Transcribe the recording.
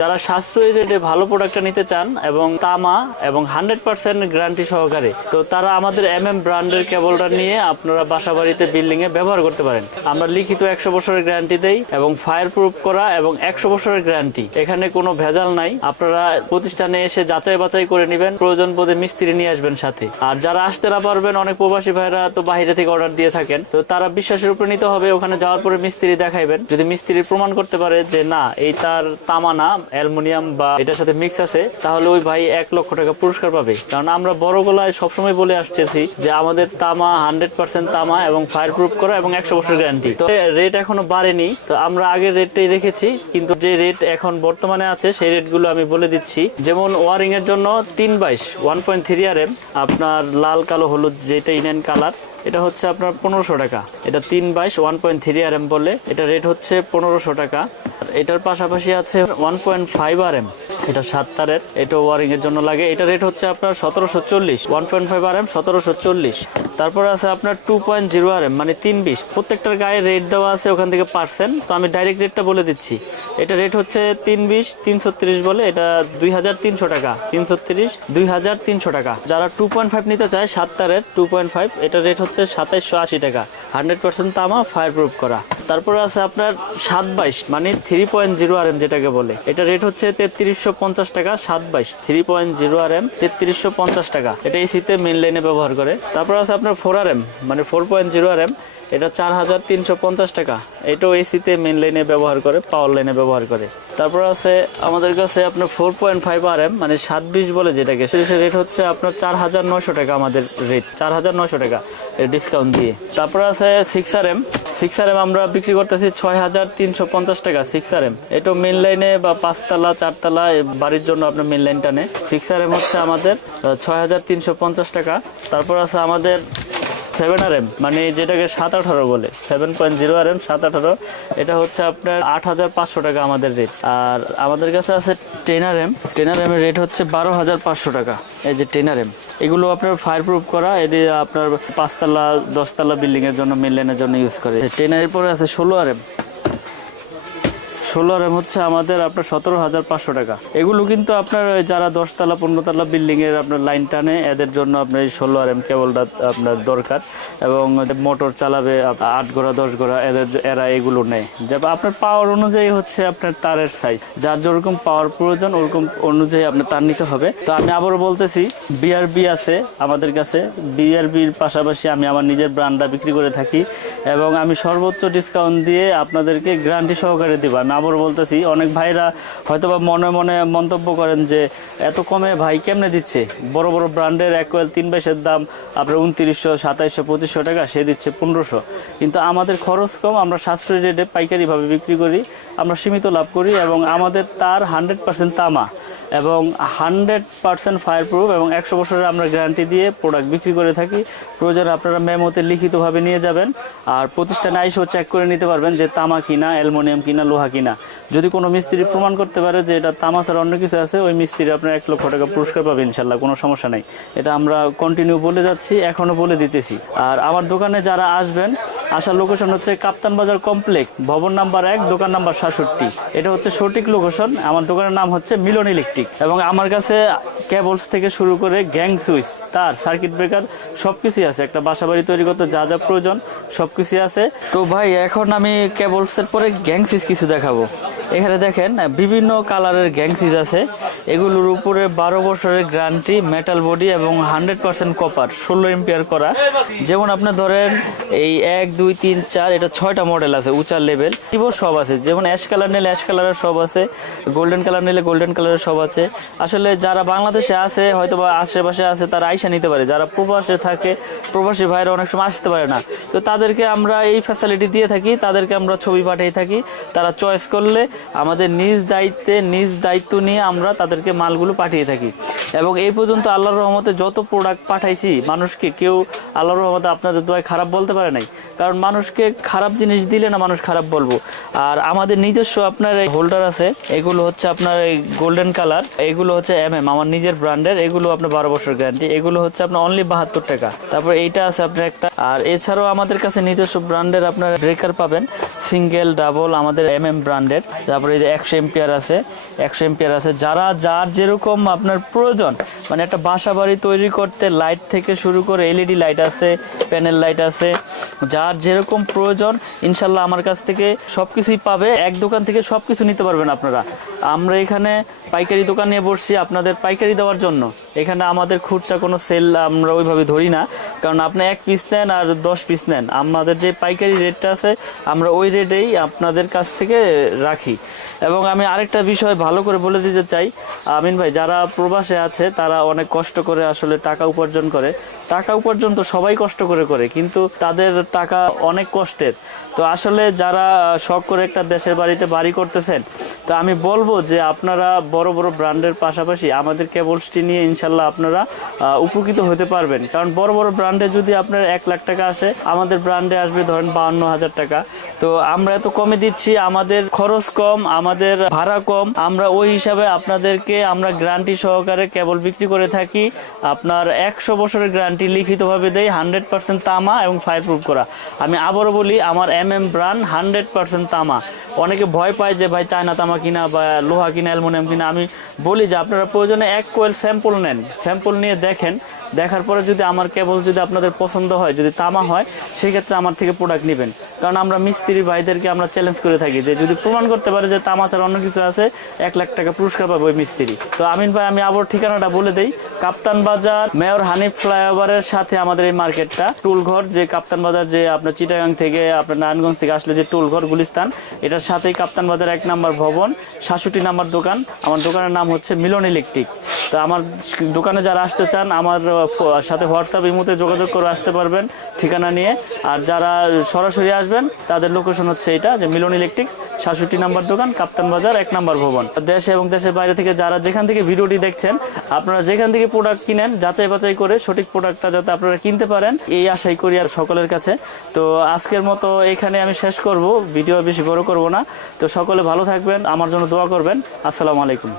যারা সাশ্রয়ী রেটে ভালো প্রোডাক্টটা নিতে চান এবং তামা এবং 100% গ্যারান্টি সহকারে, তো তারা আমাদের ব্র্যান্ডের কেবলটা নিয়ে আপনারা বাসা বাড়িতে বিল্ডিং এ ব্যবহার করতে পারেন। আমরা লিখিত 100 বছরের গ্যারান্টি দেই এবং ফায়ার প্রুফ করা এবং 100 বছরের গ্যারান্টি, এখানে কোনো ভেজাল নাই। আপনারা প্রতিষ্ঠানে এসে যাচাই বাছাই করে নেবেন, প্রয়োজন বোধে মিস্ত্রি নিয়ে আসবেন সাথে। আর যারা আসতে না পারবেন, অনেক প্রবাসী ভাইরা তো বাইরে থেকে অর্ডার দিয়ে থাকেন, তো তারা বিশ্বাসের উপরে নিতে হবে। ওখানে যাওয়ার পরে মিস্ত্রি দেখাইবেন, যদি মিস্ত্রি প্রমাণ করতে পারে যে না এই তার তামা না অ্যালুমিনিয়াম বা এটার সাথে মিক্স আছে, তাহলে ওই ভাই 1 লক্ষ টাকা পুরস্কার পাবে। কারণ আমরা বড় গলায় সবসময় বলে আসতেছি যে আমাদের তামা 100% তামা এবং ফায়ার প্রুফ করা এবং 100 বছর গ্যারান্টি। তো রেট এখনো বাড়েনি, তো আমরা আগের রেটটাই রেখেছি, কিন্তু যে রেট এখন বর্তমানে আছে সেই রেটগুলো আমি বলে দিচ্ছি। যেমন ওয়ারিং এর জন্য 3/22 1.3 RM, আপনার লাল কালো হলুদ যেটা ইন্ডিয়ান কালার, এটা হচ্ছে আপনার 1500 টাকা। এটা 3/22 1.3 RM বলে, এটা রেট হচ্ছে 1500 টাকা। এটার পাশাপাশি আছে 1.5 RM, এটা 7 তারের, এটা ওয়ারিং এর জন্য লাগে, এটা রেট হচ্ছে আপনার 1740। 1.5 RM 1740। তারপর আছে আপনার 2.0 RM মানে 320। প্রত্যেকটার গায়ে রেট দেওয়া আছে ওখান থেকে পার্সেন্ট, তো আমি ডাইরেক্ট রেটটা বলে দিচ্ছি। এটা রেট হচ্ছে 320 330 বলে, এটা 2300 টাকা। 330 2300 টাকা। যারা 2.5 নিতে চায় 7 তারের 2.5, এটা রেট হচ্ছে 2780 টাকা। 100% তামা ফায়ার প্রুফ করা। তারপরে আছে আপনার 7/22 মানে 3.0 RM যেটাকে বলে, এটা রেট হচ্ছে 3350 টাকা। 7/22 3.0 RM 3350 টাকা। এটা এসিতে মেইন লাইনে ব্যবহার করে। তারপর আছে আপনার 4 RM মানে 4.0 RM, এটা 4350 টাকা। এটাও এসিতে মেইন লাইনে ব্যবহার করে, পাওয়ার লাইনে ব্যবহার করে। তারপর আছে আমাদের কাছে আপনার 4.5 RM মানে 720 বলে যেটাকে, সেটা রেট হচ্ছে আপনার 4900 টাকা। আমাদের রেট 4900 টাকা ডিসকাউন্ট দিয়ে। তারপর আছে 6 RM। 6 RM আমরা বিক্রি করতেছি 6350 টাকা। 6 RM এটা মেইন লাইনে বা 5 তলা 4 তলা বাড়ির জন্য আপনার মেইন লাইন টানে। 6 RM হচ্ছে আমাদের 6350 টাকা। তারপর আছে আমাদের 7 RM মানে যেটাকে 718 বলে, 7.0 RM 718, এটা হচ্ছে আপনার 8500 টাকা আমাদের রেট। আর আমাদের কাছে আছে 10 RM। 10 RM এর রেট হচ্ছে 12500 টাকা। এই যে 10 RM, এগুলো আপনার ফায়ার প্রুফ করা, এটি আপনার 5 তলা 10 তলা বিল্ডিং এর জন্য মেইন লাইনের জন্য ইউজ করে। 10 এর পরে আছে 16 RM। 16 RM হচ্ছে আমাদের আপনার 17500 টাকা। এগুলো কিন্তু আপনার যারা 10 তলা 15 তলা বিল্ডিং এর আপনার লাইন টানে, এদের জন্য আপনার 16 RM কেবলটা আপনার দরকার। এবং মোটর চালাবে 8 ঘোড়া 10 ঘোড়া, এরা এগুলো নেয়। যেমন আপনার পাওয়ার অনুযায়ী হচ্ছে আপনার তারের সাইজ, যার যেরকম পাওয়ার প্রয়োজন ওরকম অনুযায়ী আপনার তার নিতে হবে। তো আমি আবারও বলতেছি, বিআরবি আছে আমাদের কাছে। বিআরবির পাশাপাশি আমি আমার নিজের ব্র্যান্ডটা বিক্রি করে থাকি এবং আমি সর্বোচ্চ ডিসকাউন্ট দিয়ে আপনাদেরকে গ্যারান্টি সহকারে দেব। আমি আবার বলতেছি, অনেক ভাইরা হয়তোবা মনে মনে মন্তব্য করেন যে এত কমে ভাই কেমনে দিচ্ছে, বড় বড় ব্র্যান্ডের 1 coil 3/22 দাম আপনার 2900 2700 2500 টাকা, সে দিচ্ছে 1500। কিন্তু আমাদের খরচ কম, আমরা সাশ্রয়ী রেটে পাইকারিভাবে বিক্রি করি, আমরা সীমিত লাভ করি এবং আমাদের তার 100% তামা এবং 100% ফায়ার প্রুফ এবং 100 বছরের আমরা গ্যারান্টি দিয়ে প্রোডাক্ট বিক্রি করে থাকি। প্রয়োজনে আপনারা মেমোতে লিখিতভাবে নিয়ে যাবেন, আর প্রতিষ্ঠানে আইসেও চেক করে নিতে পারবেন যে তামা কিনা অ্যালুমিনিয়াম কিনা লোহা কিনা। যদি কোনো মিস্ত্রি প্রমাণ করতে পারে যে এটা তামা ছাড়া অন্য কিছু আছে, ওই মিস্ত্রি আপনার 1 লক্ষ টাকা পুরস্কার পাবে ইনশাল্লাহ, কোনো সমস্যা নেই। এটা আমরা কন্টিনিউ বলে যাচ্ছি, এখনও বলে দিতেছি। আর আমার দোকানে যারা আসবেন, আসার লোকেশন হচ্ছে কাপ্তান বাজার কমপ্লেক্স, ভবন নাম্বার 1, দোকান নাম্বার 67। এটা হচ্ছে সঠিক লোকেশন। আমার দোকানের নাম হচ্ছে মিলন ইলেকট্রিক এবং আমার কাছে কেবলস থেকে শুরু করে গ্যাং সুইচ, তার, সার্কিট ব্রেকার সবকিছুই আছে। একটা বাসা বাড়ি তৈরি করতে যা যা প্রয়োজন সবকিছুই আছে। তো ভাই এখন আমি কেবলসের পরে গ্যাং সুইচ কিছু দেখাবো। এখানে দেখেন বিভিন্ন কালারের গ্যাং সুইচ আছে। এগুলোর উপরে 12 বছরের গ্যারান্টি, মেটাল বডি এবং 100% কপার, 16 এম্পিয়ার করা। যেমন আপনি ধরেন এই 1 2 3 4, এটা 6টা মডেল আছে উঁচার লেভেল, সব আছে। যেমন অ্যাশ কালার নিলে অ্যাশ কালারের সব আছে, গোল্ডেন কালার নিলে গোল্ডেন কালারের সব আছে। আসলে যারা বাংলাদেশে আছে হয়তো বা আশেপাশে আছে, তারা আইসা নিতে পারে। যারা প্রবাসে থাকে, প্রবাসী ভাইরা অনেক সময় আসতে পারে না, তো তাদেরকে আমরা এই ফ্যাসিলিটি দিয়ে থাকি। তাদেরকে আমরা ছবি পাঠিয়ে থাকি, তারা চয়েস করলে আমাদের নিজ দায়িত্ব নিয়ে আমরা তাদের আপনাদেরকে মালগুলো পাঠিয়ে থাকি। এবং এই পর্যন্ত আল্লাহর রহমতে যত প্রোডাক্ট পাঠাইছি মানুষকে, কেউ আল্লাহর রহমতে আপনাদের দোয়ায় খারাপ বলতে পারে নাই। কারণ মানুষকে খারাপ জিনিস দিলে না মানুষ খারাপ বলবো। আর আমাদের নিজস্ব আপনার এই হোল্ডার আছে, এগুলো হচ্ছে আপনার এই গোল্ডেন কালার, এগুলো হচ্ছে আমার নিজের ব্র্যান্ডের, এগুলো আপনার 12 বছর গ্যারান্টি, এগুলো হচ্ছে আপনার অনলি 72 টাকা। তারপর এইটা আছে আপনার একটা। আর এছাড়াও আমাদের কাছে নিজস্ব ব্র্যান্ডের আপনার ব্রেকার পাবেন, সিঙ্গেল ডাবল আমাদের ব্র্যান্ডের। তারপরে এই যে 100 এম্পিয়ার আছে, 100 এম্পিয়ার আছে। যার যেরকম আপনার প্রয়োজন, মানে একটা বাসা বাড়ি তৈরি করতে লাইট থেকে শুরু করে এলইডি লাইট আছে, প্যানেল লাইট আছে, যার যেরকম প্রয়োজন ইনশাল্লাহ আমার কাছ থেকে সবকিছুই পাবে। এক দোকান থেকে সবকিছু নিতে পারবেন আপনারা। আমরা এখানে পাইকারি দোকান নিয়ে বসছি আপনাদের পাইকারি দেওয়ার জন্য। এখানে আমাদের খুচরা কোনো সেল আমরা ওইভাবে ধরি না, কারণ আপনি 1 পিস নেন আর 10 পিস নেন, আমাদের যে পাইকারি রেটটা আছে আমরা ওই রেটেই আপনাদের কাছ থেকে রাখি। এবং আমি আরেকটা বিষয় ভালো করে বলে দিতে চাই, আমিন ভাই, যারা প্রবাসে আছে তারা অনেক কষ্ট করে আসলে টাকা উপার্জন করে। টাকা উপার্জন তো সবাই কষ্ট করে, কিন্তু তাদের টাকা অনেক কষ্টের। তো আসলে যারা শখ করে একটা দেশের বাড়িতে বাড়ি করতেছেন, তো আমি বলবো যে আপনারা বড় বড় ব্র্যান্ডের পাশাপাশি আমাদের কেবলসটি নিয়ে ইনশাল্লাহ আপনারা উপকৃত হতে পারবেন। কারণ বড় বড় ব্র্যান্ডে যদি আপনার 1 লাখ টাকা আসে, আমাদের ব্র্যান্ডে আসবে ধরেন 52,000 টাকা। তো আমরা এত কমে দিচ্ছি, আমাদের খরচ কম, আমাদের ভাড়া কম, আমরা ওই হিসাবে আপনাদেরকে আমরা গ্যারান্টি সহকারে কেবল বিক্রি করে থাকি। আপনার 100 বছরের গ্যারান্টি লিখিতভাবে দেই, 100% তামা এবং ফায়ার প্রুফ করা। আমি আবারও বলি, আমার ব্র্যান্ড 100% তামা। অনেকে ভয় পায় যে ভাই চায়না তামা কিনা বা লোহা কিনা, অ্যালুমিনিয়াম কিনা। আমি বলি যে আপনারা প্রয়োজনে 1 কোয়েল স্যাম্পল নেন, স্যাম্পল নিয়ে দেখেন, দেখার পরে যদি আমার কেবল যদি আপনাদের পছন্দ হয়, যদি তামা হয়, সেক্ষেত্রে আমার থেকে প্রোডাক্ট নেবেন। কারণ আমরা মিস্ত্রি ভাইদেরকে আমরা চ্যালেঞ্জ করে থাকি যে যদি প্রমাণ করতে পারে যে তামা ছাড়া অন্য কিছু আছে, 1 লাখ টাকা পুরস্কার পাবে ওই মিস্ত্রি। তো আমিন ভাই, আমি আবার ঠিকানাটা বলে দেই, কাপ্তান বাজার মেয়র হানিফ ফ্লাইওভারের সাথে আমাদের এই মার্কেটটা। টুলঘর, যে কাপ্তান বাজার যে আপনার চিটাগাং থেকে আপনার নারায়ণগঞ্জ থেকে আসলে যে টুলঘর গুলিস্তান, এটার সাথেই কাপ্তান বাজার 1 নম্বর ভবন, 67 নম্বর দোকান। আমার দোকানের নাম হচ্ছে মিলন ইলেকট্রিক। তো আমার দোকানে যারা আসতে চান আমার সাথে হোয়াটসঅ্যাপ ইমোতে যোগাযোগ করে আসতে পারবেন ঠিকানা নিয়ে। আর যারা সরাসরি আসবেন তাদের লোকেশন হচ্ছে এটা, যে মিলন ইলেকট্রিক, 67 নম্বর দোকান, কাপ্তান বাজার 1 নম্বর ভবন। দেশে এবং দেশের বাইরে থেকে যারা যেখান থেকে ভিডিওটি দেখছেন, আপনারা যেখান থেকে প্রোডাক্ট কিনেন যাচাই বাছাই করে সঠিক প্রোডাক্টটা যাতে আপনারা কিনতে পারেন, এই আশাই করি আর সকলের কাছে। তো আজকের মতো এখানে আমি শেষ করব, ভিডিও বেশি বড় করব না। তো সকলে ভালো থাকবেন, আমার জন্য দোয়া করবেন। আসসালামু আলাইকুম।